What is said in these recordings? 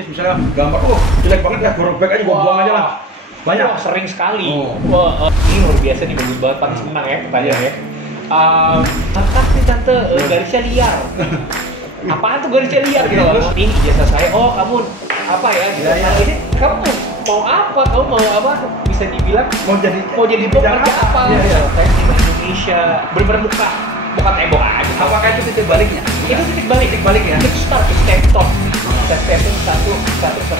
Misalnya gambar, jelek banget ya, gue robek aja, gue buang aja lah. Banyak. Wah, sering sekali. Ini luar biasa nih, bagus banget, paling senang ya pertanyaannya. Apa nih tante, garisnya liar. Apaan tuh garisnya liar gitu loh. Ini jasa saya, kamu apa ya gitu. Ini kamu mau apa? Kamu mau apa? Bisa dibilang mau jadi bidang apa? Saya di Indonesia bermuka, bukan tembok aja. Apakah itu titik baliknya? Itu titik balik ya. Itu start, itu step stepping satu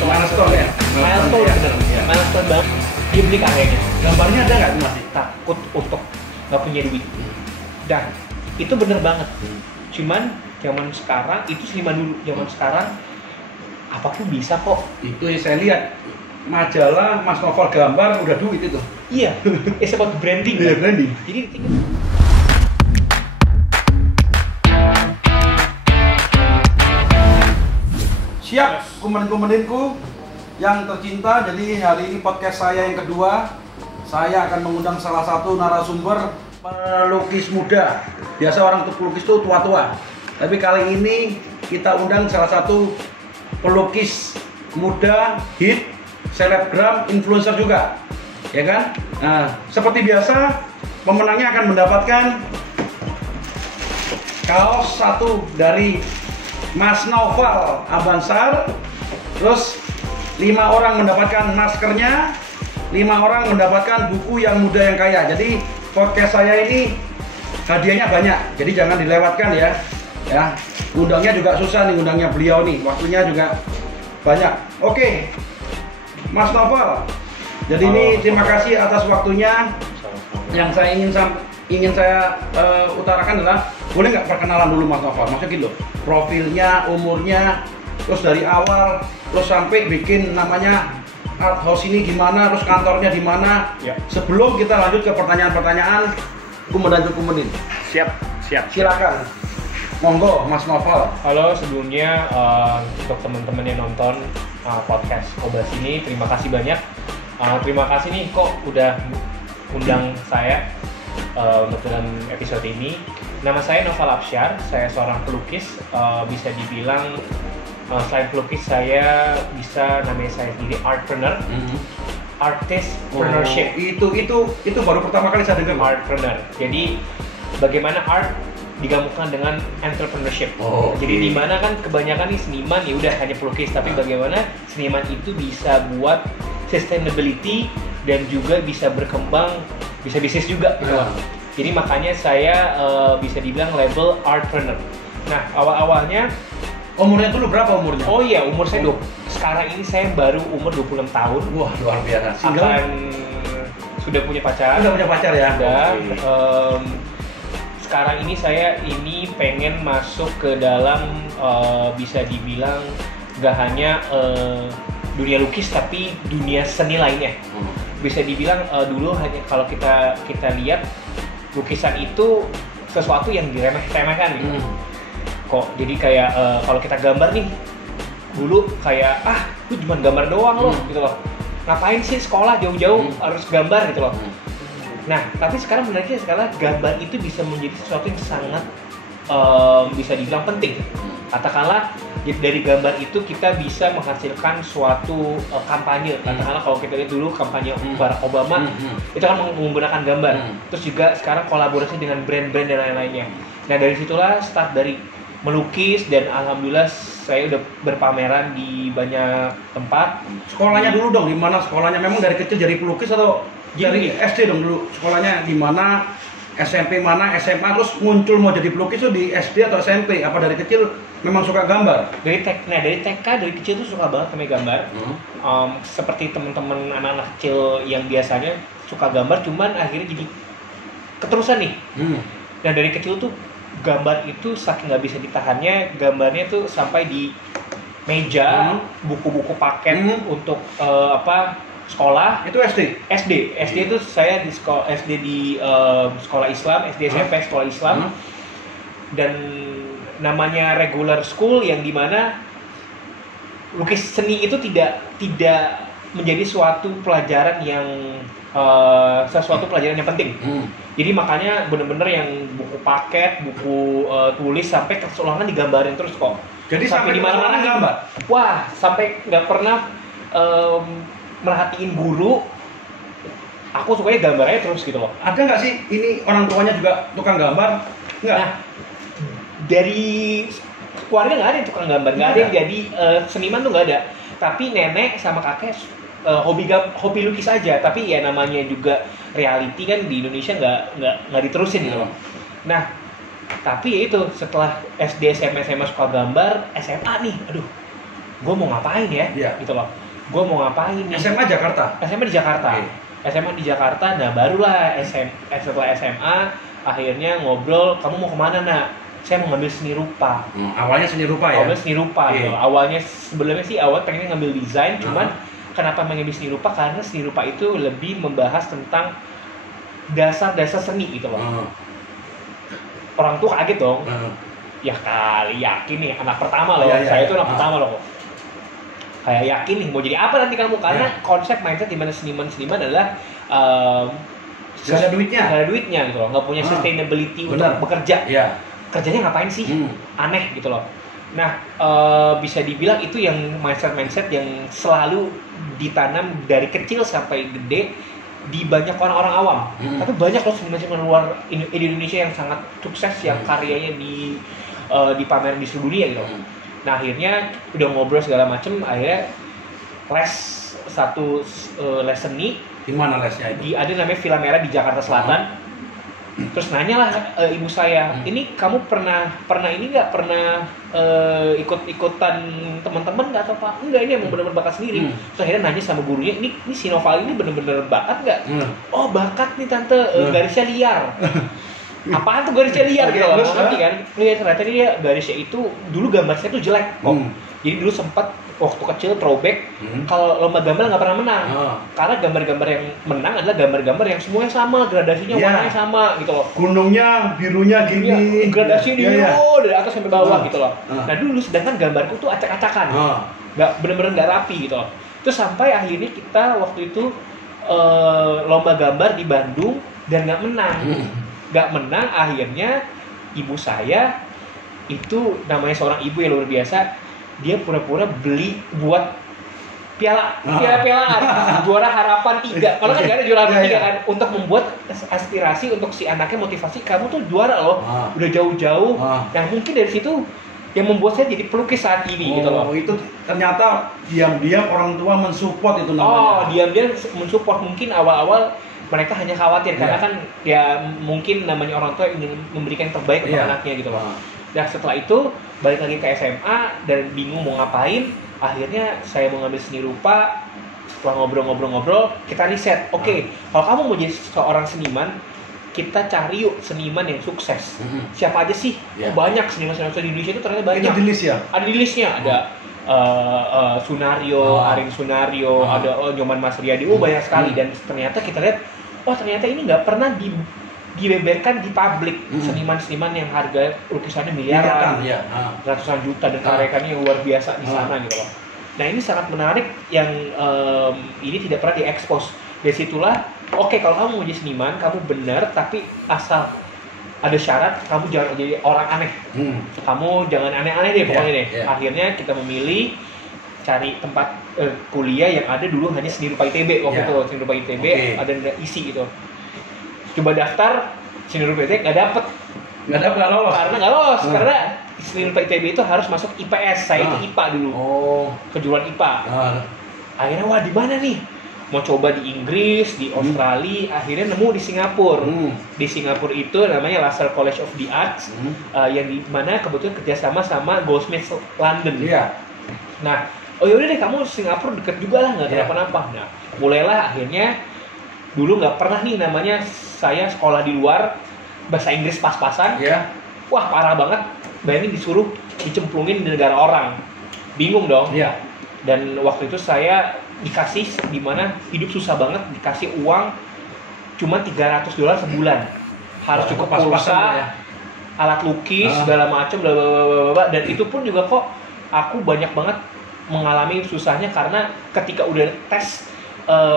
milestone ya? Milestone bener. Milestone banget. Dia beli karyanya. Gambarnya ada nggak masih? Takut untuk nggak punya duit. Dan itu bener banget. Cuman zaman sekarang itu seniman dulu. Zaman sekarang apapun bisa kok. Itu yang saya lihat majalah Mas Novel gambar udah duit itu. Iya. It's about branding. Iya, branding. Jadi siap, kumen-kumeninku yang tercinta. Jadi hari ini podcast saya yang kedua. Saya akan mengundang salah satu narasumber pelukis muda. Biasa orang pelukis itu tua-tua. Tapi kali ini kita undang salah satu pelukis muda, hit, selebgram, influencer juga. Ya kan? Nah, seperti biasa, pemenangnya akan mendapatkan kaos satu dari Mas Novel Abansar, terus 5 orang mendapatkan maskernya, 5 orang mendapatkan buku Yang Muda Yang Kaya. Jadi podcast saya ini hadiahnya banyak, jadi jangan dilewatkan ya. Ya, undangnya juga susah nih, undangnya beliau nih, waktunya juga banyak. Oke, Mas Novel. Jadi ini terima kasih atas waktunya. Yang saya ingin saya utarakan adalah, boleh nggak perkenalan dulu Mas Novel? Maksudnya gitu, profilnya, umurnya, terus dari awal, terus sampai bikin namanya art house ini gimana, terus kantornya di mana. Ya. Sebelum kita lanjut ke pertanyaan-pertanyaan kumenin. siap. Silakan, monggo Mas Novel. Halo, sebelumnya untuk teman-teman yang nonton podcast Obras ini, terima kasih banyak. Terima kasih nih kok udah undang saya untuk dalam episode ini. Nama saya Novel Absyar, saya seorang pelukis. Bisa dibilang selain pelukis, saya bisa namanya saya sendiri artpreneur, artistpreneurship. Itu baru pertama kali saya dengar. Artpreneur. Jadi bagaimana art digabungkan dengan entrepreneurship. Jadi di mana kan kebanyakan nih seniman ya udah hanya pelukis, tapi bagaimana seniman itu bisa buat sustainability dan juga bisa berkembang, bisa bisnis juga gitu. Jadi makanya saya bisa dibilang label artpreneur. Nah, awal-awalnya Umurnya dulu berapa umurnya? Oh iya, umur saya sekarang ini saya baru umur 26 tahun. Wah, luar biasa. Sudah punya pacar. Udah punya pacar ya? Udah. Okay. Sekarang ini saya pengen masuk ke dalam bisa dibilang gak hanya dunia lukis tapi dunia seni lainnya. Bisa dibilang dulu hanya kalau kita lihat lukisan itu sesuatu yang diremehkan gitu. Kok jadi kayak kalau kita gambar nih dulu kayak lu cuma gambar doang loh gitu loh. Ngapain sih sekolah jauh-jauh harus gambar gitu loh. Nah, tapi sekarang menariknya sekarang gambar itu bisa menjadi sesuatu yang sangat bisa dibilang penting. Katakanlah dari gambar itu kita bisa menghasilkan suatu kampanye. Katakanlah kalau kita lihat dulu kampanye Barack Obama itu kan menggunakan gambar. Terus juga sekarang kolaborasi dengan brand-brand dan lain-lainnya. Nah, dari situlah start dari melukis, dan alhamdulillah saya udah berpameran di banyak tempat. Sekolahnya dulu dong, di mana sekolahnya? Memang dari kecil jadi pelukis atau dari SD dong dulu? Sekolahnya di mana? SMP mana? SMA, terus muncul mau jadi pelukis tuh di SD atau SMP? Apa dari kecil memang suka gambar? Dari TK, dari kecil tuh suka banget sama gambar. Seperti teman-teman anak-anak kecil yang biasanya suka gambar, cuman akhirnya jadi keterusan nih. Nah, dari kecil tuh gambar itu saking nggak bisa ditahannya, gambarnya tuh sampai di meja, buku-buku paket untuk sekolah. Itu SD itu saya di sekolah sekolah Islam, SD SMP sekolah Islam. Dan namanya regular school yang dimana lukis seni itu tidak menjadi suatu pelajaran yang pelajaran yang penting. Jadi makanya bener-bener yang buku paket, buku tulis sampai keseluruhan digambarin terus kok. Jadi sampai di mana-mana gambar. Wah, sampai nggak pernah merhatiin guru. Aku sukanya gambarnya terus gitu loh. Ada nggak sih ini orang tuanya juga tukang gambar? Nggak. Nah, dari keluarga nggak ada yang tukang gambar, nggak ada yang jadi seniman tuh nggak ada. Tapi nenek sama kakek hobi lukis aja. Tapi ya namanya juga reality kan di Indonesia nggak diterusin gitu loh. Nah, tapi ya itu setelah SD, SMA suka gambar, SMA nih, aduh, gue mau ngapain ya? Gitu loh. Gue mau ngapain nih? SMA Jakarta. SMA di Jakarta. Okay. SMA di Jakarta. Nah barulah setelah SMA akhirnya ngobrol, kamu mau kemana nak? Saya mau ngambil seni rupa. Awalnya seni rupa ya? Awalnya seni rupa. Okay. Gitu. Awalnya sebelumnya sih pengen ngambil desain, cuman kenapa mengambil seni rupa? Karena seni rupa itu lebih membahas tentang dasar-dasar seni gitu loh. Orang tua kaget dong. Ya kali yakin nih anak pertama loh. Saya itu anak pertama loh. Kayak yakin nih mau jadi apa nanti kamu, karena konsep mindset di mana seniman adalah gak ada duitnya gitu loh, nggak punya sustainability untuk bekerja. Kerjanya ngapain sih? Aneh gitu loh. Nah, bisa dibilang itu yang mindset yang selalu ditanam dari kecil sampai gede di banyak orang-orang awam. Tapi banyak loh seniman-seniman luar Indonesia yang sangat sukses, yang karyanya dipamerin di seluruh dunia gitu. Nah akhirnya udah ngobrol segala macem, akhirnya les seni. Di mana lesnya itu? Ada namanya Villa Merah di Jakarta Selatan. Terus nanyalah ibu saya, ini kamu pernah ini nggak pernah ikut-ikutan teman-teman nggak atau apa? Enggak, ini emang benar-benar bakat sendiri. Terus akhirnya nanya sama gurunya, ini si Noval ini benar-benar bakat nggak? Oh bakat nih tante, garisnya liar. Apaan tuh garisnya liar gitu loh, ngerti kan? Lihat ternyata dia garisnya itu dulu gambar saya tuh jelek kok. Jadi dulu sempat waktu kecil throwback, kalau lomba gambar nggak pernah menang. Karena gambar-gambar yang menang adalah gambar-gambar yang semuanya sama, gradasinya warnanya sama gitu loh. Gunungnya birunya gini. Gradasinya biru dari atas sampai bawah gitu loh. Nah dulu sedangkan gambarku tuh acak-acakan, nggak bener-bener nggak rapi gitu loh. Terus sampai akhirnya kita waktu itu lomba gambar di Bandung dan nggak menang. Nggak menang, akhirnya ibu saya itu namanya seorang ibu yang luar biasa, dia pura-pura beli buat piala-pialaan juara harapan 3, kalau kan gak ada juara harapan 3 kan, untuk membuat aspirasi untuk si anaknya, motivasi kamu tuh juara loh, udah jauh-jauh. Nah mungkin dari situ yang membuat saya jadi pelukis saat ini gitu loh. Itu ternyata diam-diam orang tua mensupport itu namanya. Diam-diam mensupport. Mungkin awal-awal mereka hanya khawatir karena kan ya mungkin namanya orang tua ingin memberikan yang terbaik untuk anaknya gitu loh. Nah setelah itu balik lagi ke SMA dan bingung mau ngapain, akhirnya saya mau ngambil seni rupa. Setelah ngobrol-ngobrol kita riset, oke, kalau kamu mau jadi seorang seniman, kita cari yuk seniman yang sukses. Siapa aja sih? Banyak seniman-seniman di Indonesia itu ternyata banyak. Itu di list ya? Ada di listnya, ada Sunario, Arin Sunario, ada Nyoman Masriyadi, banyak sekali. Dan ternyata kita lihat, ternyata ini nggak pernah dibeberkan di publik. Seniman-seniman yang harga lukisannya miliaran, ratusan juta, dan karya-karyanya luar biasa di sana gitu loh. Nah ini sangat menarik yang ini tidak pernah diekspos. Dari situlah, oke, kalau kamu mau jadi seniman, kamu benar, tapi asal ada syarat, kamu jangan jadi orang aneh. Kamu jangan aneh-aneh deh pokoknya deh. Akhirnya kita memilih cari tempat kuliah yang ada dulu hanya seni rupa ITB waktu itu. Seni rupa ITB ada isi gitu. Coba daftar seni rupa ITB nggak lolos. Karena nggak lolos, karena seni rupa ITB itu harus masuk IPS. Saya itu IPA dulu. Kejuruan IPA. Akhirnya di mana nih? Mau coba di Inggris, di Australia, akhirnya nemu di Singapura. Di Singapura itu namanya Lasalle College of the Arts, yang di mana kebetulan kerjasama sama Goldsmiths London. Nah, yaudah deh, kamu Singapura deket juga lah, nggak kenapa-napa. Nah, mulailah akhirnya, dulu nggak pernah nih namanya saya sekolah di luar, bahasa Inggris pas-pasan. Wah, parah banget. Bayangin disuruh dicemplungin di negara orang. Bingung dong. Dan waktu itu saya dikasih, dimana hidup susah banget, dikasih uang cuma $300 sebulan. Harus cukup pulsa, alat lukis, segala macam, bla bla bla, dan itu pun juga kok aku banyak banget mengalami susahnya karena ketika udah tes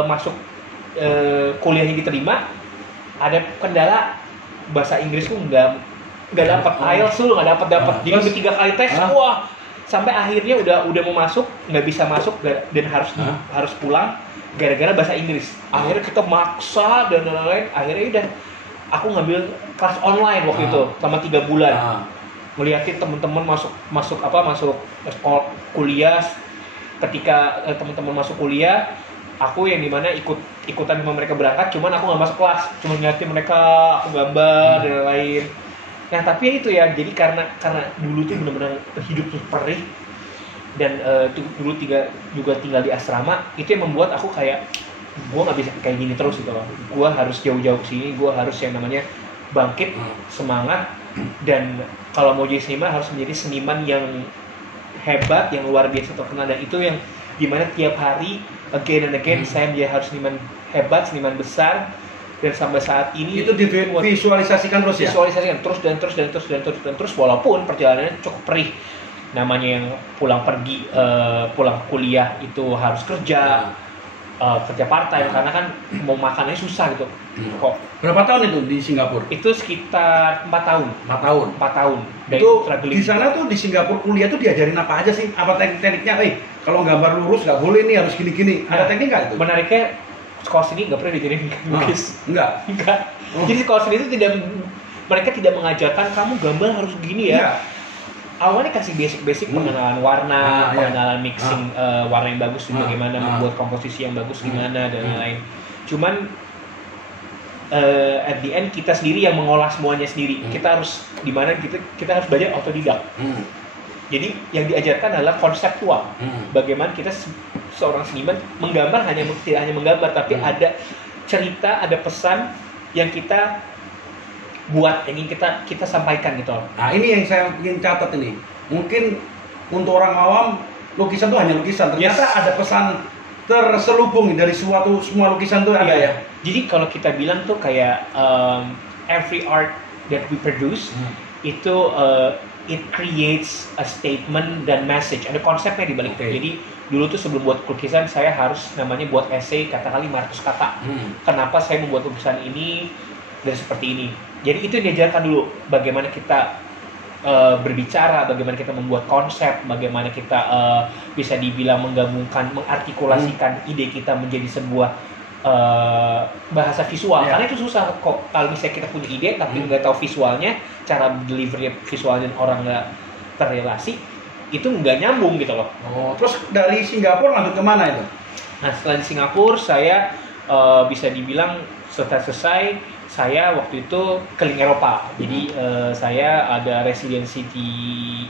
masuk kuliahnya diterima, ada kendala bahasa Inggrisku nggak dapat, IELTS tuh nggak dapat. Jadi udah 3 kali tes, wah sampai akhirnya udah mau masuk nggak bisa masuk dan harus pulang gara-gara bahasa Inggris. Akhirnya kita maksa dan lain-lain. Akhirnya udah aku ngambil kelas online waktu itu selama 3 bulan. Ngeliatin teman-teman masuk sekolah kuliah. Ketika teman-teman masuk kuliah, aku yang dimana ikutan sama mereka berangkat, cuman aku nggak masuk kelas, cuma ngeliatin mereka, aku gambar dan lain-lain. Nah tapi itu ya, jadi karena dulu tuh benar-benar hidupnya perih dan dulu juga tinggal di asrama, itu yang membuat aku kayak gue nggak bisa kayak gini terus gitu loh. Gue harus jauh-jauh sini, gue harus yang namanya bangkit, semangat, dan kalau mau jadi seniman harus menjadi seniman yang hebat, yang luar biasa terkenal, dan itu yang dimana tiap hari again and again saya menjadi harus seniman hebat, seniman besar, dan sampai saat ini itu divisualisasikan terus ya? Visualisasikan terus walaupun perjalanannya cukup perih. Namanya yang pulang kuliah itu harus kerja part time karena kan mau makannya susah gitu. Kok berapa tahun itu di Singapura? Itu sekitar 4 tahun. 4 tahun. Itu di sana tuh di Singapura kuliah tuh diajarin apa aja sih? Apa teknik-tekniknya? Kalau gambar lurus nggak boleh nih, harus gini-gini. Ada teknik nggak itu? Menariknya sekolah sini nggak pernah diajarin lukis. Enggak. Jadi sekolah sini itu mereka tidak mengajarkan kamu gambar harus gini ya. Enggak. Awalnya kasih basic pengenalan warna, pengenalan mixing warna yang bagus, bagaimana membuat komposisi yang bagus gimana dan lain-lain. Cuman at the end kita sendiri yang mengolah semuanya sendiri. Kita harus dimana kita harus belajar otodidak. Jadi yang diajarkan adalah konseptual. Bagaimana kita seorang seniman menggambar tidak hanya menggambar, tapi ada cerita, ada pesan yang kita buat, yang ingin kita sampaikan gitu. Nah ini yang saya ingin catat ini. Mungkin untuk orang awam lukisan itu hanya lukisan. Ternyata ada pesan terselubung dari semua lukisan itu ada ya. Jadi kalau kita bilang tuh kayak every art that we produce itu it creates a statement dan message. Ada konsepnya di balik itu. Jadi dulu tuh sebelum buat lukisan saya harus namanya buat essay katakanlah 500 kata. Kenapa saya membuat lukisan ini dan seperti ini. Jadi itu yang diajarkan dulu, bagaimana kita berbicara, bagaimana kita membuat konsep, bagaimana kita bisa dibilang menggabungkan, mengartikulasikan ide kita menjadi sebuah bahasa visual. Karena itu susah kok kalau misalnya kita punya ide tapi nggak tahu visualnya, cara delivery visualnya orang nggak terrelasi, itu nggak nyambung gitu loh. Terus dari Singapura lanjut kemana itu? Nah setelah di Singapura saya bisa dibilang setelah selesai saya waktu itu keliling Eropa. Jadi saya ada residensi di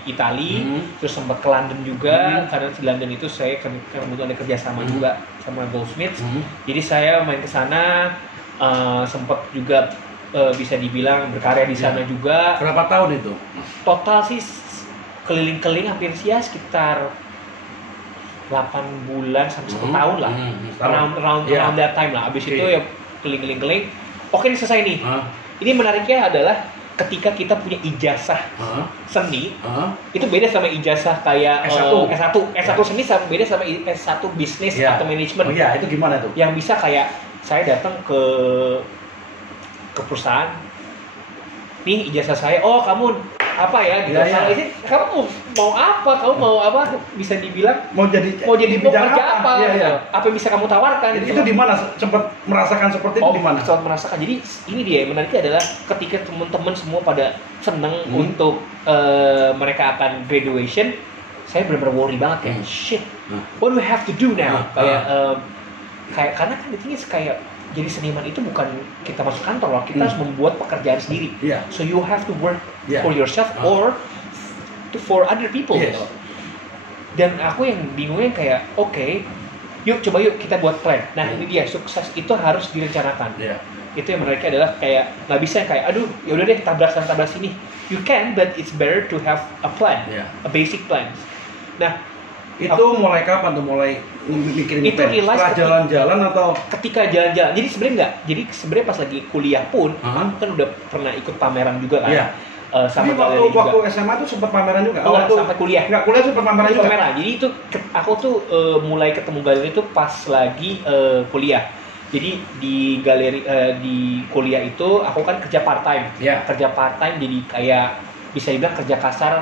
Italia, terus sempat ke London juga, karena di London itu saya kebetulan ada kerjasama juga sama Goldsmiths. Jadi saya main ke sana, sempat juga bisa dibilang berkarya di sana juga. Berapa tahun itu? Total sih keliling-keliling hampir sekitar 8 bulan sampai 1 tahun lah. Around that time lah. Abis itu ya keliling-keliling. Oke, ini selesai nih. Ini menariknya adalah ketika kita punya ijazah seni, itu beda sama ijazah kayak S1 seni sama beda sama S1 bisnis atau manajemen. Itu gimana tuh? Yang bisa kayak saya datang ke perusahaan, nih ijazah saya, kamu apa ya gitu. Kalau ini kamu mau apa? Kamu mau apa? Bisa dibilang mau jadi kerja apa? Apa yang bisa kamu tawarkan? Itu di mana? Sempat merasakan seperti itu di mana? Sempat merasakan. Jadi ini dia yang menariknya adalah ketika teman-teman semua pada seneng untuk mereka akan graduation, saya benar-benar worry banget kayak shit. What do we have to do now? Kayak karena kan the thing is kayak jadi seniman itu bukan kita masuk kantor loh, kita harus membuat pekerjaan sendiri. So you have to work for yourself or for other people. Dan aku yang bingungnya kayak coba yuk kita buat plan. Nah ini dia, sukses itu harus direncanakan. Itu yang menariknya adalah kayak nggak bisa kayak aduh yaudah deh tabrak sini. You can, but it's better to have a plan, a basic plan. Nah itu mulai kapan tuh mulai mikirin itu setelah jalan-jalan atau ketika jalan-jalan? Jadi sebenarnya enggak. Jadi sebenarnya pas lagi kuliah pun kan udah pernah ikut pameran juga kan. Sama waktu SMA tuh sempat pameran juga. Sampai kuliah. Enggak, kuliah sempat pameran juga. Jadi itu aku tuh mulai ketemu galeri itu pas lagi kuliah. Jadi di galeri di kuliah itu aku kan kerja part time. Kerja part time jadi kayak bisa dibilang kerja kasar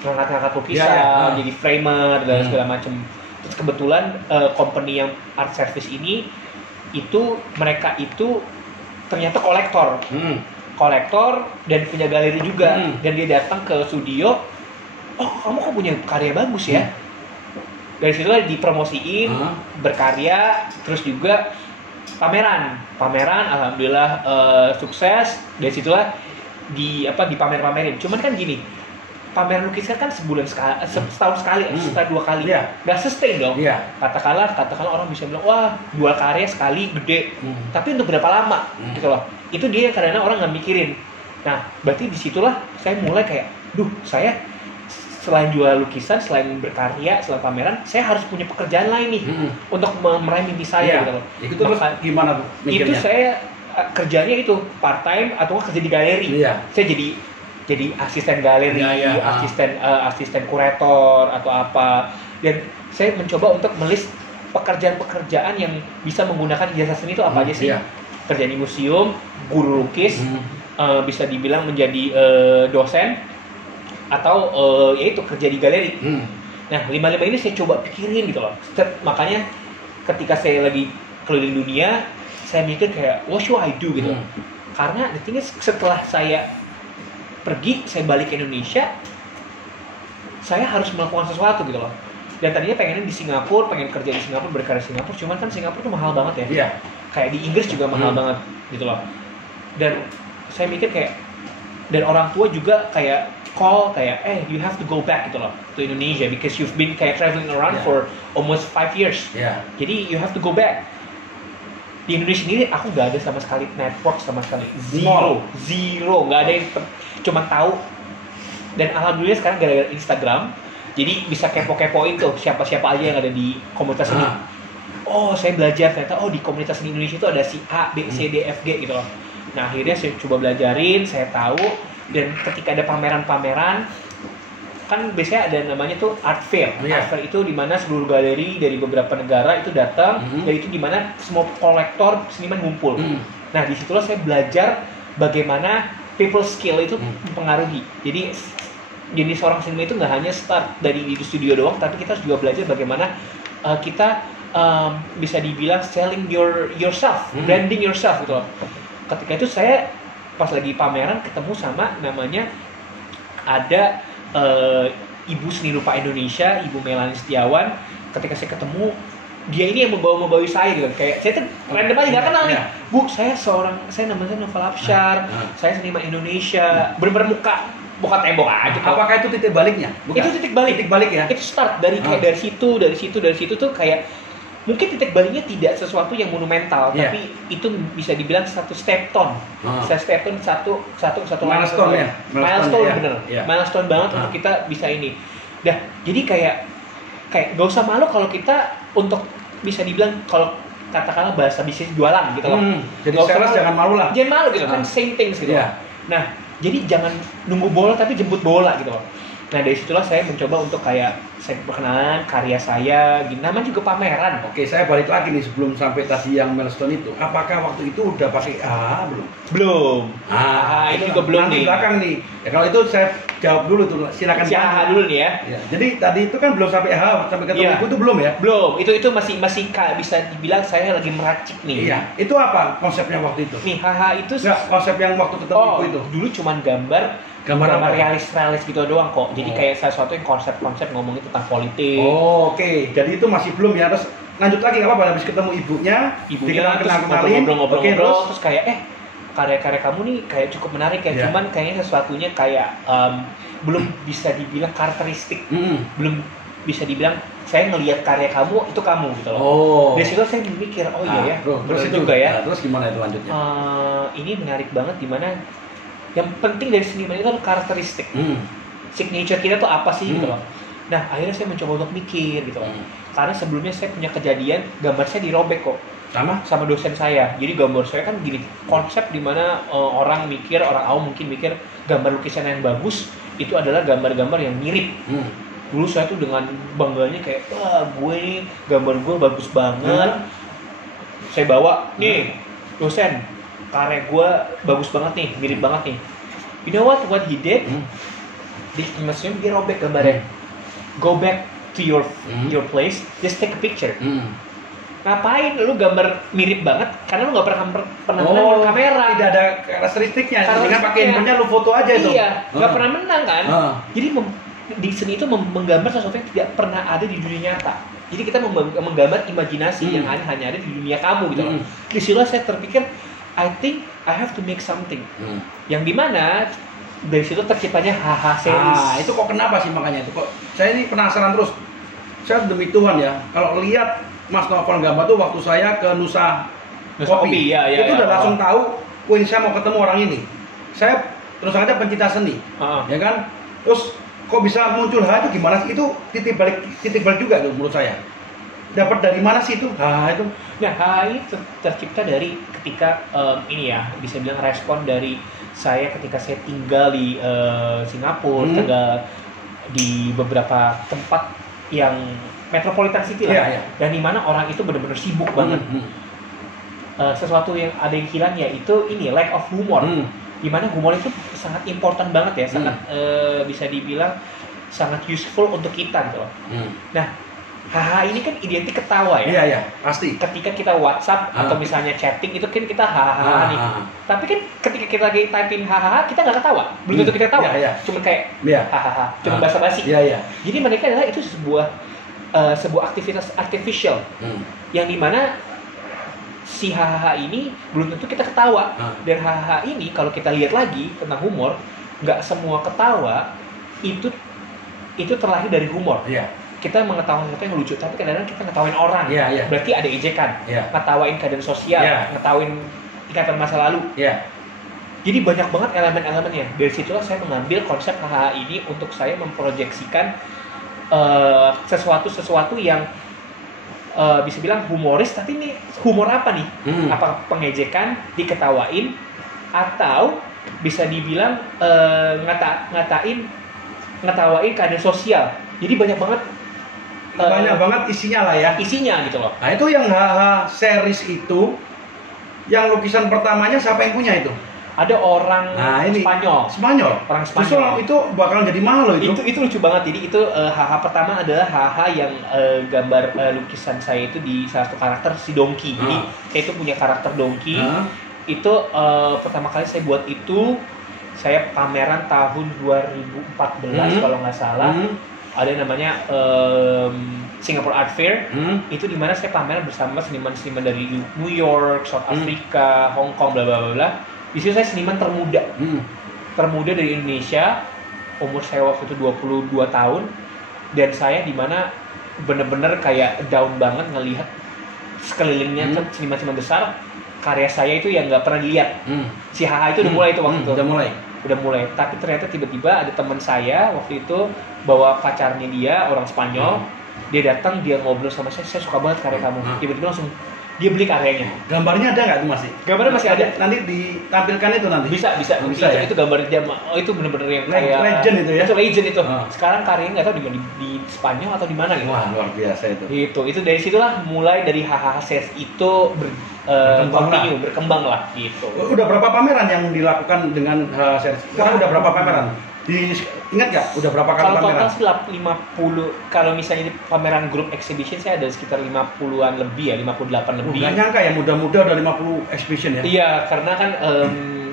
ngangkat-ngangkat lukisan, jadi framer dan segala macam. Terus kebetulan company yang art service ini itu mereka itu ternyata kolektor dan punya galeri juga. Dan dia datang ke studio, oh kamu kok punya karya bagus ya. Dari situlah dipromosiin, berkarya, terus juga pameran alhamdulillah sukses. Dari situlah dipamerin. Cuman kan gini, pameran lukisan kan setahun sekali, setahun 2 kali. Nggak sustain dong. Katakanlah orang bisa bilang, wah jual karya sekali gede, tapi untuk berapa lama gitu loh. Itu dia kadang-kadang orang nggak mikirin. Nah berarti disitulah saya mulai kayak, saya selain jual lukisan, selain berkarya, selain pameran, saya harus punya pekerjaan lain nih untuk meraih mimpi saya gitu loh. Itu terus gimana tuh mikirnya? Itu saya kerjanya itu part time atau kerja di galeri. Saya jadi asisten galeri, asisten kurator atau apa. Dan saya mencoba untuk melis pekerjaan-pekerjaan yang bisa menggunakan jasa seni itu apa aja sih? Kerja di museum, guru lukis, bisa dibilang menjadi dosen, atau yaitu kerja di galeri. Nah 5 ini saya coba pikirin gitu loh. Makanya ketika saya lagi keliling dunia, saya mikir kayak what should I do gitu. Karena the thing is, setelah saya pergi, saya balik ke Indonesia, saya harus melakukan sesuatu gitu loh. Dan tadinya pengen kerja di Singapura, berkarya di Singapura, cuman kan Singapura tuh mahal banget ya. Kayak di Inggris juga mahal banget gitu loh. Dan saya mikir kayak, dan orang tua juga kayak you have to go back gitu loh to Indonesia because you've been kayak traveling around for almost 5 years. Jadi you have to go back. Di Indonesia sendiri aku nggak ada sama sekali network, sama sekali zero, nggak ada yang cuma tahu. Dan alhamdulillah sekarang gara-gara Instagram, jadi bisa kepo-kepoin tuh siapa-siapa aja yang ada di komunitas ini. Oh saya belajar ternyata di komunitas di Indonesia itu ada si A, B, C, D, F, G gitu loh. Nah akhirnya saya coba belajarin, saya tahu. Dan ketika ada pameran-pameran, kan biasanya ada namanya tuh art fair. Art fair itu dimana seluruh galeri dari beberapa negara itu datang, dan itu dimana semua kolektor seniman ngumpul. Nah disitulah saya belajar bagaimana people skill itu mempengaruhi. Jadi seorang seniman itu nggak hanya start dari di studio doang, tapi kita juga belajar bagaimana kita bisa dibilang selling yourself, branding yourself gitu loh. Ketika itu saya pas lagi pameran ketemu sama namanya ada ibu seni rupa Indonesia, Ibu Melani Setiawan. Ketika saya ketemu, dia ini yang membawa saya gitu. Kayak saya tuh random aja nggak kenal nih. Bu, saya namanya Novel Afshar, saya seniman Indonesia. Bener-bener muka tembok aja. Apakah itu titik baliknya? Bukan. Itu titik balik ya. Itu start dari kayak dari situ tuh kayak mungkin titik baliknya tidak sesuatu yang monumental, tapi itu bisa dibilang satu stepstone. Stepstone satu milestone ya. Milestone bener. Milestone banget untuk kita bisa ini. Dah, jadi kayak gak usah malu kalau kita untuk bisa dibilang kalau katakanlah bahasa bisnis jualan gitu loh. Jadi sales jangan malu lah. Jangan malu gitu kan, same things gitu. Nah, jadi jangan nunggu bola tapi jemput bola gitu loh. Nah dari situlah saya mencoba untuk kayak saya perkenalan karya saya, gitu. Namanya juga pameran. Oke, saya balik lagi nih sebelum sampai tadi yang milestone itu. Apakah waktu itu udah pakai AHA belum? Belum. Itu juga belum nanti nih. Belakang nih. Ya, kalau itu saya jawab dulu tuh. Silakan. Si AHA dulu nih ya. Jadi tadi itu kan belum sampai AHA, sampai ketemu ibu itu belum ya? Belum. Itu masih bisa dibilang saya lagi meracik nih. Iya. Itu apa konsepnya waktu itu? Nih AHA itu konsep yang waktu ketemu ibu itu. Dulu cuman gambar realis gitu doang kok. Jadi kayak sesuatu yang konsep-konsep ngomongin tentang politik. Oke. Jadi itu masih belum ya. Terus lanjut lagi nggak apa-apa, habis ketemu ibunya kenalin, ngobrol-ngobrol, terus kayak karya-karya kamu nih kayak cukup menarik ya. Cuman kayaknya sesuatunya kayak belum bisa dibilang karakteristik. Belum bisa dibilang saya ngelihat karya kamu itu kamu gitu loh. Dari situ saya mikir terus juga ya. Terus gimana itu lanjutnya? Ini menarik banget dimana yang penting dari seniman itu adalah karakteristik. Signature kita tuh apa sih gitu loh. Nah akhirnya saya mencoba untuk mikir gitu loh. Karena sebelumnya saya punya kejadian gambar saya dirobek kok sama dosen saya. Jadi gambar saya kan gini, konsep dimana orang awam mungkin mikir gambar lukisan yang bagus itu adalah gambar-gambar yang mirip. Dulu saya tuh dengan bangganya kayak gue nih gambar gue bagus banget. Saya bawa nih dosen, karya gue bagus banget nih, mirip banget nih. You know what he did? maksudnya dia robek gambarnya. Go back to your place, just take a picture. Ngapain lu gambar mirip banget karena lu nggak pernah menang dengan kamera. Tidak ada karakteristiknya. Dengan pakai handphonenya lu foto aja itu. Iya, nggak pernah menang kan. Jadi di seni itu menggambar sesuatu yang tidak pernah ada di dunia nyata. Jadi kita menggambar imajinasi yang hanya ada di dunia kamu gitu. Di situ saya terpikir, I think I have to make something. Yang dimana dari situ terciptanya HH series. Itu kok kenapa sih makanya itu? Kok saya ini penasaran terus. Saya demi Tuhan ya, kalau lihat Mas Novel gambar tuh waktu saya ke Nusa Kopi, itu udah langsung tahu, Queen saya mau ketemu orang ini. Saya terus aja pencinta seni, ya kan? Terus kok bisa muncul HH itu gimana sih? Itu titik balik juga tuh menurut saya. Dapat dari mana sih itu HH itu? Nah, HH ini tercipta dari ketika ini ya, bisa bilang respon dari saya ketika saya tinggal di Singapura, tinggal di beberapa tempat yang metropolitan city lah, dan dimana orang itu benar-benar sibuk banget. Sesuatu yang ada yang hilang yaitu ini lack of humor. Dimana humor itu sangat important banget ya, sangat bisa dibilang sangat useful untuk kita gitu. Nah, haha ini kan identik ketawa ya. Iya, pasti. Ketika kita WhatsApp atau misalnya chatting itu kan kita hahaha nih. Tapi kan ketika kita lagi typing hahaha kita nggak ketawa. Belum tentu kita ketawa. Cuma kayak hahaha, cuma basa-basi. Jadi mereka adalah itu sebuah aktivitas artificial yang dimana si hahaha ini belum tentu kita ketawa. Dan hahaha ini kalau kita lihat lagi tentang humor, nggak semua ketawa itu terlahir dari humor. Kita mengetawain sesuatu yang lucu, tapi kadang-kadang kita ngetawain orang. Berarti ada ejekan. Ngetawain keadaan sosial, ngetawain ikatan masa lalu. Jadi banyak banget elemen-elemennya. Dari situlah saya mengambil konsep hahaha ini untuk saya memproyeksikan sesuatu yang bisa bilang humoris, tapi ini humor apa nih? Apa pengejekan, diketawain, atau bisa dibilang ngetawain keadaan sosial. Jadi banyak banget isinya lah ya. Isinya gitu loh. Nah itu yang HH series itu, yang lukisan pertamanya siapa yang punya itu? Ada orang Spanyol. Orang Spanyol. Justru itu bakal jadi mahal loh itu. Itu lucu banget. Jadi itu HH pertama adalah HH yang gambar lukisan saya itu di salah satu karakter si Donkey. Jadi saya itu punya karakter Donkey. Itu pertama kali saya buat itu, saya pameran tahun 2014 kalau nggak salah. Ada yang namanya Singapore Art Fair. Itu dimana saya pameran bersama seniman-seniman dari New York, South Africa, Hong Kong, bla bla bla. Di situ saya seniman termuda dari Indonesia. Umur saya waktu itu 22 tahun, dan saya dimana bener-bener kayak down banget ngelihat sekelilingnya seniman-seniman besar. Karya saya itu yang nggak pernah dilihat. Si HH itu udah mulai itu waktu itu. Udah mulai. Tapi ternyata tiba-tiba ada teman saya waktu itu bawa pacarnya dia, orang Spanyol. Dia datang, dia ngobrol sama saya suka banget karya kamu. Tiba-tiba langsung dia beli karyanya. Gambarnya ada nggak tuh masih? Gambarnya masih ada. Nanti ditampilkan itu nanti. Bisa ya? Itu gambar dia. Itu bener-bener yang kayak legend itu ya. Itu legend itu. Sekarang karyanya nggak tahu di Spanyol atau di mana gitu. Wah, luar biasa itu. Itu dari situlah mulai dari HH series itu berkembang lah gitu. Udah berapa pameran yang dilakukan dengan HH series? Sekarang udah berapa pameran? Ingat nggak? Udah berapa kali pameran? Kalau total sih 50. Kalau misalnya di pameran group exhibition saya ada sekitar 50-an lebih ya, 58 lebih. Nggak nyangka ya, muda-muda udah 50 exhibition ya? Iya, karena kan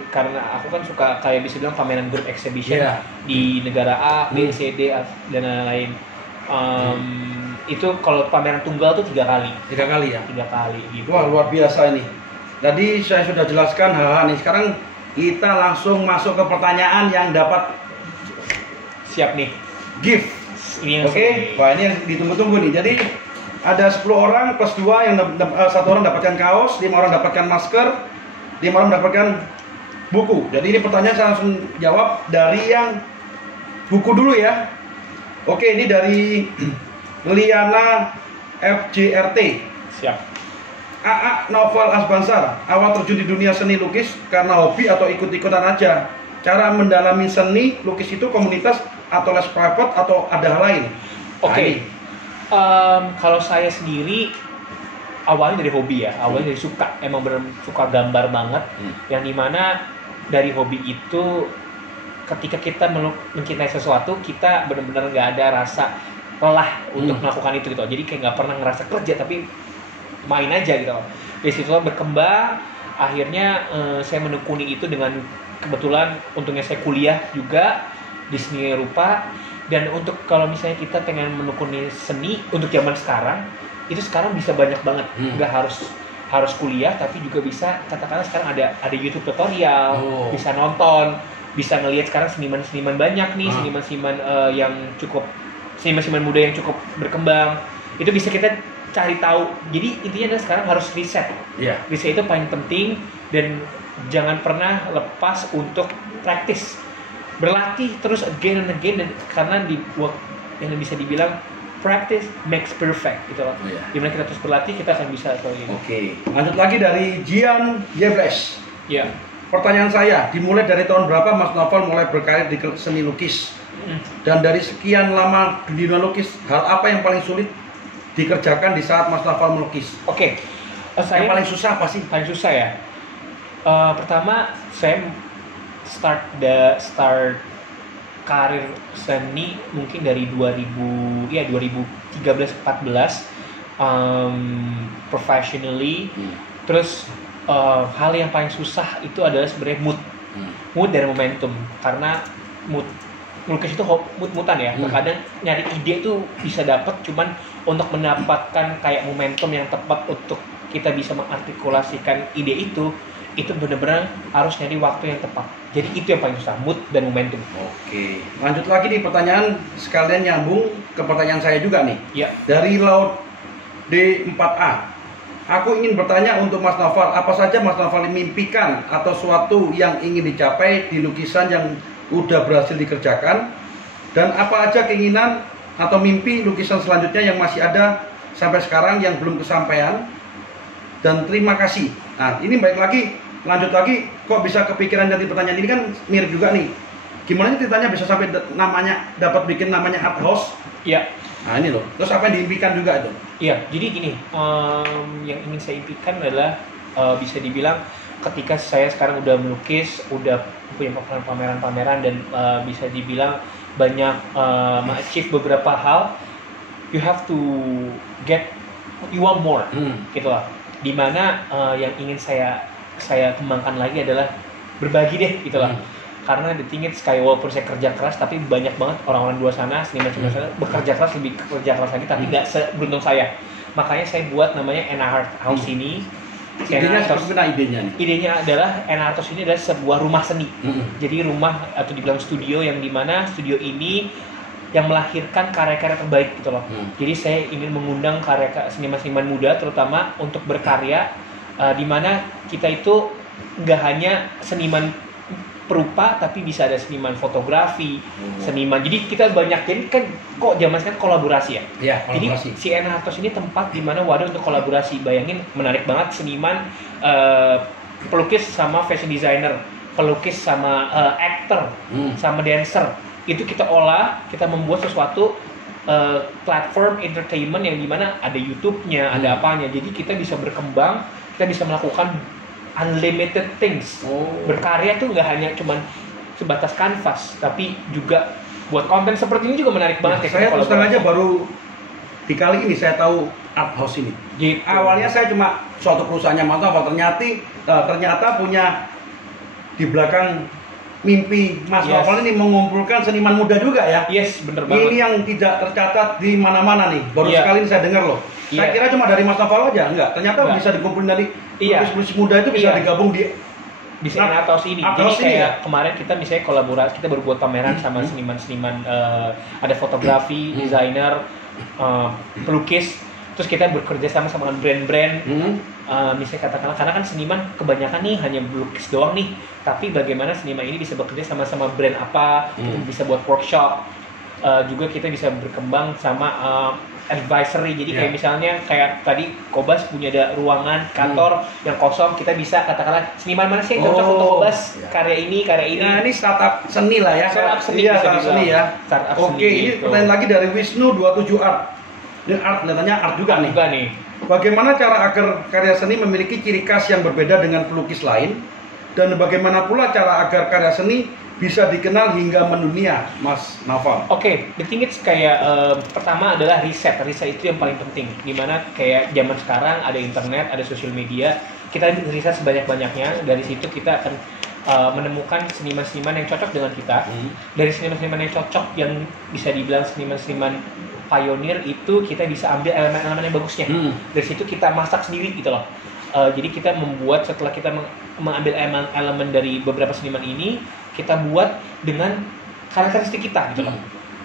karena aku kan suka kayak bisa bilang pameran group exhibition di negara A, B, C, D dan lain-lain. Itu kalau pameran tunggal tuh 3 kali. 3 kali ya? 3 kali gitu. Wah, luar biasa ini. Tadi saya sudah jelaskan HH nih. Sekarang kita langsung masuk ke pertanyaan yang dapat. Siap nih. Gift. Oke. Wah, ini yang ditunggu-tunggu nih. Jadi ada 10 orang plus 2 yang 1 orang dapatkan kaos, 5 orang dapatkan masker, 5 orang mendapatkan buku. Jadi ini pertanyaan saya langsung jawab dari yang buku dulu ya. Oke, ini dari Liana FJRT. Siap. AA Novel Asbansar, awal terjun di dunia seni lukis karena hobi atau ikut-ikutan aja. Cara mendalami seni lukis itu komunitas atau les private atau ada hal lain? Oke. Kalau saya sendiri awalnya dari hobi ya, awalnya dari suka, emang benar suka gambar banget. Yang dimana dari hobi itu ketika kita mencintai sesuatu, kita benar-benar nggak ada rasa lelah untuk melakukan itu gitu. Jadi kayak nggak pernah ngerasa kerja tapi main aja gitu. Dari situ berkembang, akhirnya saya menekuni itu dengan kebetulan untungnya saya kuliah juga di seni rupa. Dan untuk kalau misalnya kita pengen menekuni seni untuk zaman sekarang, itu sekarang bisa banyak banget, nggak harus kuliah, tapi juga bisa katakanlah sekarang ada YouTube tutorial, bisa nonton, bisa ngelihat sekarang seniman-seniman banyak nih, seniman-seniman yang cukup seniman-seniman muda yang cukup berkembang, itu bisa kita cari tahu. Jadi intinya adalah sekarang harus riset. Riset itu paling penting dan jangan pernah lepas untuk praktis. Berlatih terus again and again, dan karena di work yang bisa dibilang practice makes perfect gitu loh. Dimana kita terus berlatih, kita akan bisa soal ini. Oke, lanjut lagi dari Jian Yebles. Ya. Pertanyaan saya, dimulai dari tahun berapa Mas Novel mulai berkarir di seni lukis? Dan dari sekian lama di dunia lukis, hal apa yang paling sulit dikerjakan di saat Mas Novel melukis? Oke. Yang paling susah apa sih? Paling susah ya. Pertama, saya start karir seni mungkin dari 2013-14 professionally. Terus hal yang paling susah itu adalah sebenarnya mood dan momentum, karena melukis itu mood-moodan ya. Terkadang nyari ide itu bisa dapat, cuman untuk mendapatkan kayak momentum yang tepat untuk kita bisa mengartikulasikan ide itu benar-benar harus nyari waktu yang tepat. Jadi itu yang paling susah, mood dan momentum. Oke, lanjut lagi nih pertanyaan, sekalian nyambung ke pertanyaan saya juga nih. Ya. Dari Laut D4A, aku ingin bertanya untuk Mas Novel, apa saja Mas Novel mimpikan atau suatu yang ingin dicapai di lukisan yang udah berhasil dikerjakan, dan apa aja keinginan atau mimpi lukisan selanjutnya yang masih ada sampai sekarang yang belum kesampaian, dan terima kasih. Nah, ini baik lagi, lanjut lagi, kok bisa kepikiran dari pertanyaan ini, kan mirip juga nih. Gimana ceritanya bisa sampai namanya dapat bikin namanya art house? Iya. Nah ini loh. Terus apa yang diimpikan juga itu? Iya. Jadi gini, yang ingin saya impikan adalah bisa dibilang ketika saya sekarang udah melukis, udah punya pameran-pameran dan bisa dibilang banyak achieve beberapa hal, you have to you want more, gitu lah. Dimana yang ingin saya kembangkan lagi adalah berbagi deh, gitu lah. Karena the thing is, kayak walaupun saya kerja keras, tapi banyak banget orang-orang di luar sana, seniman-seniman sana bekerja keras, lebih kerja keras lagi, tapi nggak seberuntung saya. Makanya saya buat namanya NA Art House ini. Idenya seperti apa idenya nih? Idenya adalah NA Art House ini adalah sebuah rumah seni. Jadi rumah atau dibilang studio, yang dimana studio ini yang melahirkan karya-karya terbaik gitu loh. Jadi saya ingin mengundang karya seniman-seniman muda terutama untuk berkarya, dimana kita itu nggak hanya seniman perupa, tapi bisa ada seniman fotografi, seniman. Jadi kita banyak, jadi kan kok zaman sekarang kolaborasi ya. Iya, kolaborasi. Jadi si NA Art House ini tempat di mana wadah untuk kolaborasi. Bayangin, menarik banget, seniman pelukis sama fashion designer, pelukis sama actor, sama dancer. Itu kita olah, kita membuat sesuatu platform entertainment yang dimana ada YouTube-nya, ada apanya. Jadi kita bisa berkembang, kita bisa melakukan unlimited things. Berkarya tuh nggak hanya cuman sebatas kanvas, tapi juga buat konten seperti ini juga menarik banget. Saya terus terang aja baru di kali ini saya tahu art house ini. Gitu. Awalnya saya cuma suatu perusahaannya mantap, ternyata punya di belakang mimpi Mas Novel ini mengumpulkan seniman muda juga ya. Yes, bener banget. Ini yang tidak tercatat di mana-mana nih. Baru sekali ini saya dengar loh. Saya kira cuma dari Mas Novel aja, enggak. Ternyata bisa dikumpulin dari pelukis muda itu, bisa digabung di NA Art House ini. Jadi kayak kemarin kita misalnya kolaborasi, kita baru buat pameran sama seniman-seniman, ada fotografi, desainer, pelukis. Terus kita bekerja sama dengan brand-brand, misalnya katakanlah, karena kan seniman kebanyakan nih hanya melukis doang nih, tapi bagaimana seniman ini bisa bekerja sama brand apa, kita bisa buat workshop, juga kita bisa berkembang sama advisory. Jadi kayak misalnya kayak tadi Kobas punya ada ruangan kantor yang kosong, kita bisa katakanlah seniman mana sih yang cocok untuk Kobas karya ini. Nah, ini startup seni lah ya. Startup seni, startup seni ya. Oke, ini gitu. pertanyaan lagi dari Wisnu 27 Art. Dan katanya art juga nih. Bagaimana cara agar karya seni memiliki ciri khas yang berbeda dengan pelukis lain? Dan bagaimana pula cara agar karya seni bisa dikenal hingga mendunia, Mas Naufal? Oke, the thing is kayak pertama adalah riset itu yang paling penting. Dimana kayak zaman sekarang ada internet, ada sosial media, kita riset sebanyak-banyaknya. Dari situ kita akan menemukan seniman-seniman yang cocok dengan kita. Dari seniman-seniman yang cocok, yang bisa dibilang seniman-seniman pionir itu, kita bisa ambil elemen-elemen yang bagusnya. Dari situ kita masak sendiri gitu loh. Jadi kita membuat, setelah kita mengambil elemen dari beberapa seniman ini, kita buat dengan karakteristik kita gitu loh.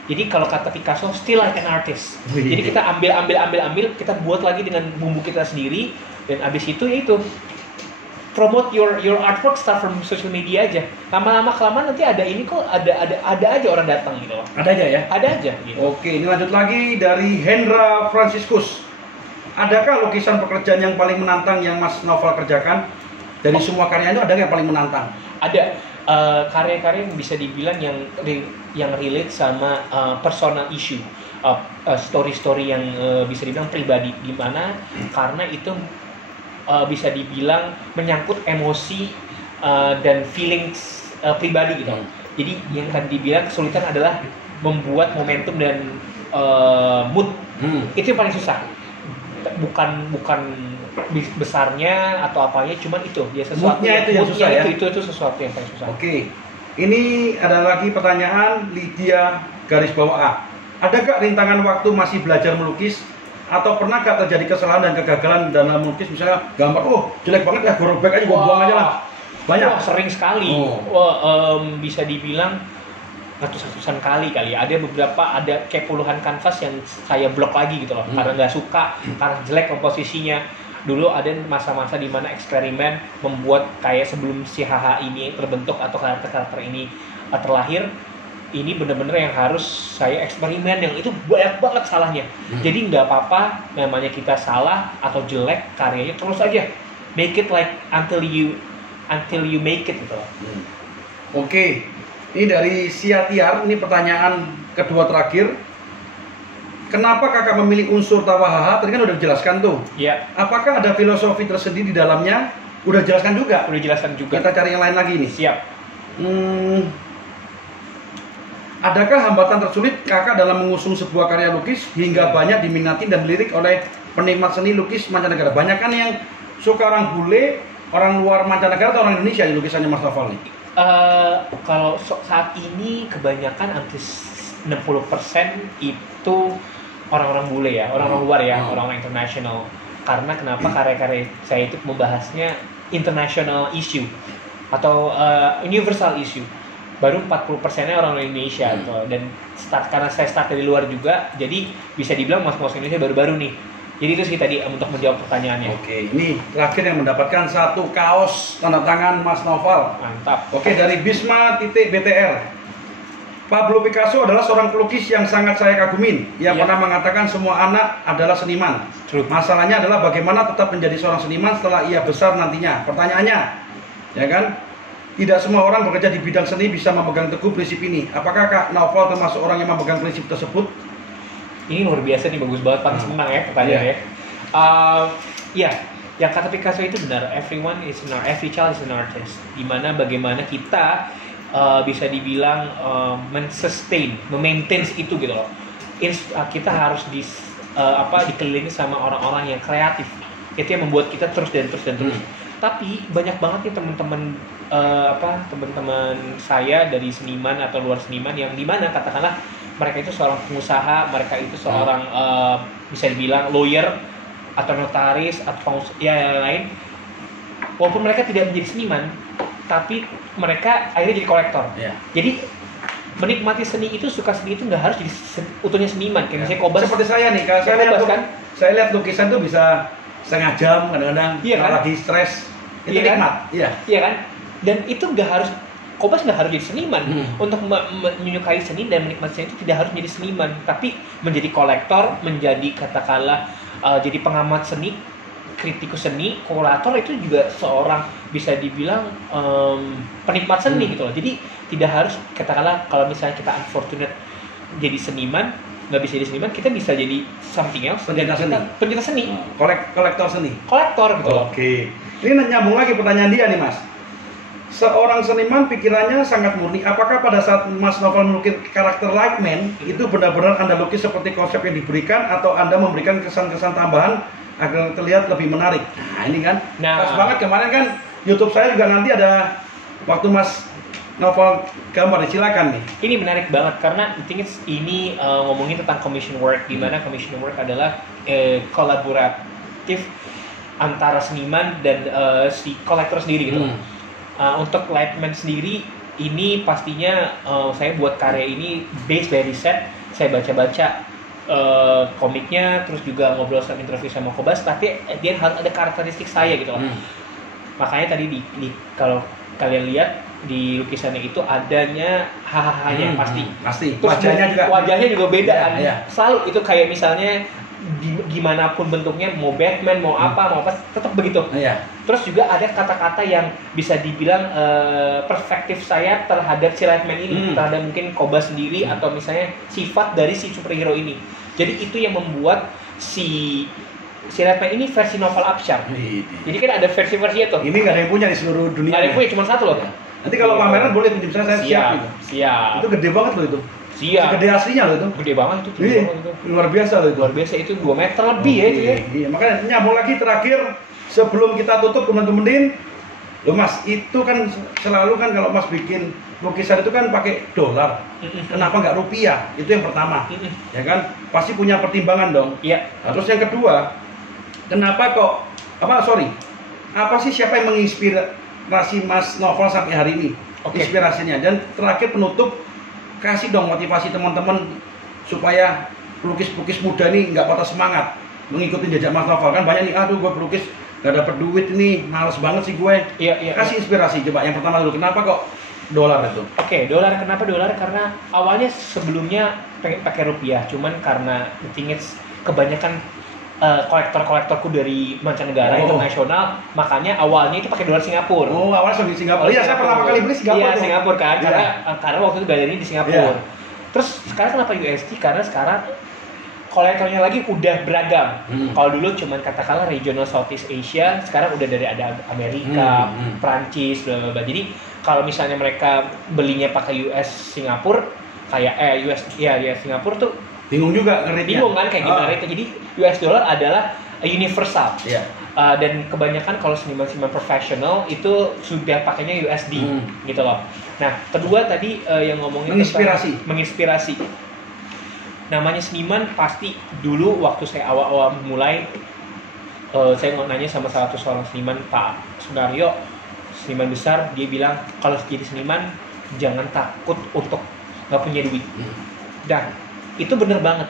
Jadi kalau kata Picasso, still like an artist. Jadi kita ambil, kita buat lagi dengan bumbu kita sendiri, dan abis itu yaitu promote your artwork, start from social media aja. Lama-lama kelamaan nanti ada ini kok, ada aja orang datang gitu loh. Ada aja ya? Ada aja gitu. Oke, ini lanjut lagi dari Hendra Franciscus. Adakah lukisan pekerjaan yang paling menantang yang Mas Naufal kerjakan? Dari semua karya itu ada yang paling menantang? Ada karya-karya yang bisa dibilang yang relate sama personal issue, story-story yang bisa dibilang pribadi, dimana karena itu bisa dibilang menyangkut emosi dan feelings pribadi gitu. Jadi yang tadi dibilang kesulitan adalah membuat momentum dan mood. Itu yang paling susah. Bukan besarnya atau apanya, cuman itu ya sesuatu moodnya itu yang susah ya. Itu sesuatu yang paling susah. Oke, ini ada lagi pertanyaan Lydia garis bawah A. Adakah rintangan waktu masih belajar melukis, atau pernah gak terjadi kesalahan dan kegagalan dalam melukis? Misalnya gambar, jelek banget ya, gue robek aja, gue buang aja lah. Banyak. Sering sekali. Bisa dibilang ratusan kali ada beberapa, ada kayak puluhan kanvas yang saya blok lagi gitu loh, karena nggak suka, karena jelek komposisinya. Dulu ada masa-masa di mana eksperimen membuat kayak sebelum si HH ini terbentuk atau karakter ini terlahir, ini bener-bener yang harus saya eksperimen, yang itu banyak banget salahnya. Jadi nggak apa-apa namanya kita salah atau jelek, karyanya terus aja make it like until you make it gitu loh. Oke. Ini dari Siatiar, ini pertanyaan kedua terakhir. Kenapa kakak memilih unsur tawa haha? Tadi kan udah dijelaskan tuh. Iya. Apakah ada filosofi tersendiri di dalamnya? Udah jelaskan juga? Udah jelaskan juga. Kita cari yang lain lagi nih. Siap. Adakah hambatan tersulit kakak dalam mengusung sebuah karya lukis hingga banyak diminati dan dilirik oleh penikmat seni lukis mancanegara? Banyak kan yang suka orang bule, orang luar mancanegara atau orang Indonesia di lukisannya Mas Naufal nih? Kalau saat ini kebanyakan hampir 60% itu orang-orang bule ya, orang-orang luar ya, orang-orang internasional. Karena kenapa karya-karya saya itu membahasnya international issue atau universal issue. Baru 40%-nya orang Indonesia dan karena saya start dari luar juga, jadi bisa dibilang mas-mas Indonesia baru-baru nih. Jadi itu sih tadi untuk menjawab pertanyaannya. Oke, ini terakhir yang mendapatkan satu kaos tanda tangan Mas Naufal. Mantap. Oke, dari Bisma.BTR. Pablo Picasso adalah seorang pelukis yang sangat saya kagumin. Ia pernah mengatakan semua anak adalah seniman. True. Masalahnya adalah bagaimana tetap menjadi seorang seniman setelah ia besar nantinya. Pertanyaannya, ya kan? Tidak semua orang bekerja di bidang seni bisa memegang teguh prinsip ini. Apakah Kak Naufal termasuk orang yang memegang prinsip tersebut? Ini luar biasa nih, bagus banget, pantas menang ya pertanyaannya. Yang kata Picasso itu benar. Every child is an artist. Dimana bagaimana kita bisa dibilang memaintain itu gitu loh. Kita harus dikelilingi sama orang-orang yang kreatif. Itu yang membuat kita terus. Tapi banyak banget nih teman-teman saya dari seniman atau luar seniman yang dimana katakanlah mereka itu seorang pengusaha, mereka itu seorang bisa dibilang lawyer atau notaris atau yang lain. Walaupun mereka tidak menjadi seniman, tapi mereka akhirnya jadi kolektor. Jadi menikmati seni itu, suka seni itu nggak harus jadi utuhnya seniman. Kayak misalnya Kobas. Seperti saya nih, kalau saya lihat lukisan tuh bisa setengah jam kadang-kadang. Kalau lagi stres itu nikmat. Iya kan? Dan itu nggak harus, Kobas nggak harus jadi seniman. Untuk menyukai seni dan menikmati seni itu tidak harus menjadi seniman, tapi menjadi kolektor, menjadi katakanlah jadi pengamat seni, kritikus seni, kurator, itu juga seorang bisa dibilang penikmat seni gitu loh. Jadi tidak harus katakanlah kalau misalnya kita unfortunate jadi seniman, nggak bisa jadi seniman, kita bisa jadi something else. Pencinta seni. Kolektor seni. Kolektor gitu loh. Oke. Ini nyambung lagi pertanyaan dia nih Mas. seorang seniman pikirannya sangat murni. Apakah pada saat Mas Novel melukis karakter Lightman itu benar-benar Anda lukis seperti konsep yang diberikan, atau Anda memberikan kesan-kesan tambahan agar terlihat lebih menarik? Nah ini kan, pas banget kemarin kan YouTube saya juga nanti ada waktu Mas Novel gambar, silakan nih. Ini menarik banget karena ini ngomongin tentang commission work, di mana commission work adalah kolaboratif antara seniman dan si kolektor sendiri gitu. Untuk Lightman sendiri ini pastinya saya buat karya ini based dari riset, saya baca-baca komiknya, terus juga ngobrol sama interview sama Kobas, tapi dia harus ada karakteristik saya gitu loh. Makanya tadi kalau kalian lihat di lukisannya itu adanya hahaha-nya pasti. Terus wajahnya juga beda kan. Selalu itu kayak misalnya gimana pun bentuknya, mau Batman, mau apa, tetap begitu. Terus juga ada kata-kata yang bisa dibilang perspektif saya terhadap si Lightman ini, terhadap mungkin Kobas sendiri, atau misalnya sifat dari si superhero ini. Jadi itu yang membuat si Lightman ini versi novel Absyar. Jadi kan ada versi-versinya tuh. Ini nggak ada yang punya di seluruh dunia. Nggak ada yang punya, cuma satu loh. Nanti kalau pameran boleh pinjam saya siap gitu. Siap. Itu gede banget loh itu. Siap. Gede aslinya loh itu. Gede banget itu. Luar biasa loh itu. Luar biasa itu 2 meter lebih ya itu ya. Iya, makanya nyambung lagi terakhir sebelum kita tutup teman-teman. Loh Mas, itu kan selalu kan kalau Mas bikin lukisan itu kan pakai dolar. Kenapa nggak rupiah? Itu yang pertama. Ya kan? Pasti punya pertimbangan dong. Iya. Nah, terus yang kedua, kenapa kok apa sih, siapa yang menginspirasi Mas Novel sampai hari ini? Inspirasinya. Dan terakhir penutup, kasih dong motivasi teman-teman supaya pelukis-pelukis muda nih nggak patah semangat mengikuti jejak Mas Novel. Kan banyak nih, aduh gue pelukis nggak dapet duit nih, males banget sih gue. Iya. Kasih inspirasi coba. Yang pertama dulu, kenapa kok dolar itu? Dolar. Kenapa dolar? Karena awalnya sebelumnya pengen pakai rupiah, cuman karena kebanyakan kolektor-kolektorku dari mancanegara internasional, makanya awalnya itu pakai dolar Singapura. Awalnya di Singapura. Iya, saya pertama kali beli Singapura. Iya, Singapura kan, karena waktu itu galerinya di Singapura. Terus sekarang kenapa USD? Karena sekarang kolektornya lagi udah beragam. Kalau dulu cuman katakanlah regional Southeast Asia, sekarang udah ada Amerika, Prancis, bla bla bla. Jadi kalau misalnya mereka belinya pakai US Singapura, kayak Singapura tuh bingung juga ngeritnya. Bingung kan kayak gimana itu. Jadi US dollar adalah universal. Dan kebanyakan kalau seniman-seniman profesional itu sudah pakainya USD gitu loh. Nah, kedua tadi yang ngomongin menginspirasi. Namanya seniman pasti dulu waktu saya awal-awal mulai saya nanya sama salah satu seorang seniman, Pak Sudaryo, seniman besar, dia bilang kalau jadi seniman jangan takut untuk nggak punya duit. Dan itu bener banget.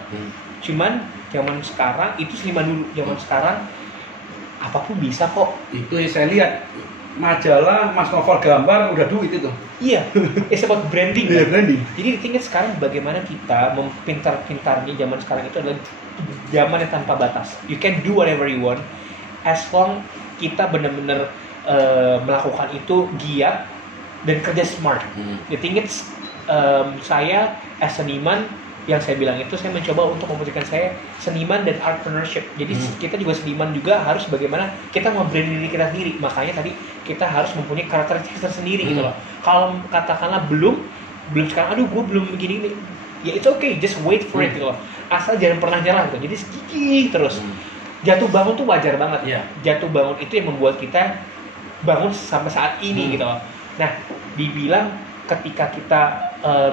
Cuman zaman sekarang itu seniman dulu, zaman sekarang apapun bisa kok. Itu yang saya lihat majalah Mas Novel gambar udah duit itu. Iya, it's about branding. Branding. Jadi tinggal sekarang bagaimana kita mempintar-pintarnya zaman sekarang itu adalah zaman yang tanpa batas. You can do whatever you want as long kita benar-benar melakukan itu giat dan kerja smart. The thing is, saya as seniman, yang saya bilang itu saya mencoba untuk membuktikan saya seniman dan entrepreneurship. Jadi kita juga seniman juga harus bagaimana kita nge-brand diri kita sendiri. Makanya tadi kita harus mempunyai karakteristik tersendiri gitu loh. Kalau katakanlah belum sekarang, aduh gue belum begini, ya it's okay, just wait for it gitu loh. Asal jangan pernah nyerah gitu. Jadi gigih terus. Jatuh bangun tuh wajar banget. Jatuh bangun itu yang membuat kita bangun sampai saat ini gitu loh. Nah, dibilang ketika kita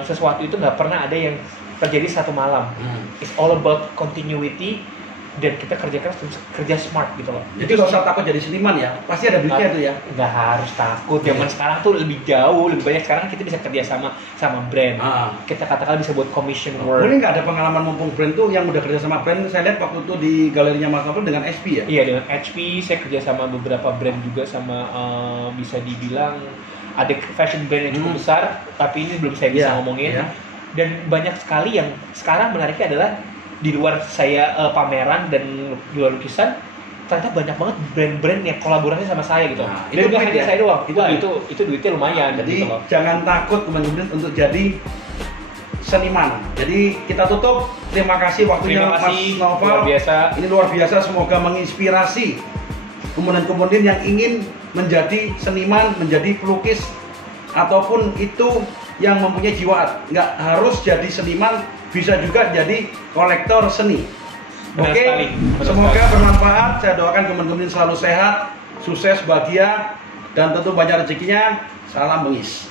sesuatu itu nggak pernah ada yang terjadi satu malam. It's all about continuity, dan kita kerja keras, kerja smart gitu loh. Jadi nggak usah takut jadi seniman ya, pasti ada duitnya tuh ya. Nggak harus takut. Zaman sekarang tuh lebih jauh, lebih banyak. Sekarang kita bisa kerja sama brand. Kita katakan bisa buat commission work. Boleh nggak ada pengalaman mumpung brand tuh yang udah kerja sama brand? Saya lihat waktu itu di galerinya Mas Novel dengan HP ya. Iya, dengan HP. Saya kerja sama beberapa brand juga, sama bisa dibilang ada fashion brand yang cukup besar, tapi ini belum saya bisa ngomongin. Dan banyak sekali yang sekarang menariknya adalah di luar saya pameran dan di luar lukisan, ternyata banyak banget brand-brand yang kolaborasi sama saya gitu. Nah, dan nggak hanya saya doang. Itu duitnya lumayan. Jadi gitu loh. Jangan takut teman-teman untuk jadi seniman. Jadi kita tutup. Terima kasih waktunya Mas Novel. Luar biasa. Ini luar biasa, semoga menginspirasi kemudian yang ingin menjadi seniman, menjadi pelukis ataupun itu yang mempunyai jiwa art. Nggak harus jadi seniman, bisa juga jadi kolektor seni. Benar Oke, sekali, benar semoga sekali. bermanfaat. Saya doakan teman-teman selalu sehat, sukses, bahagia, dan tentu banyak rezekinya. Salam Bengis.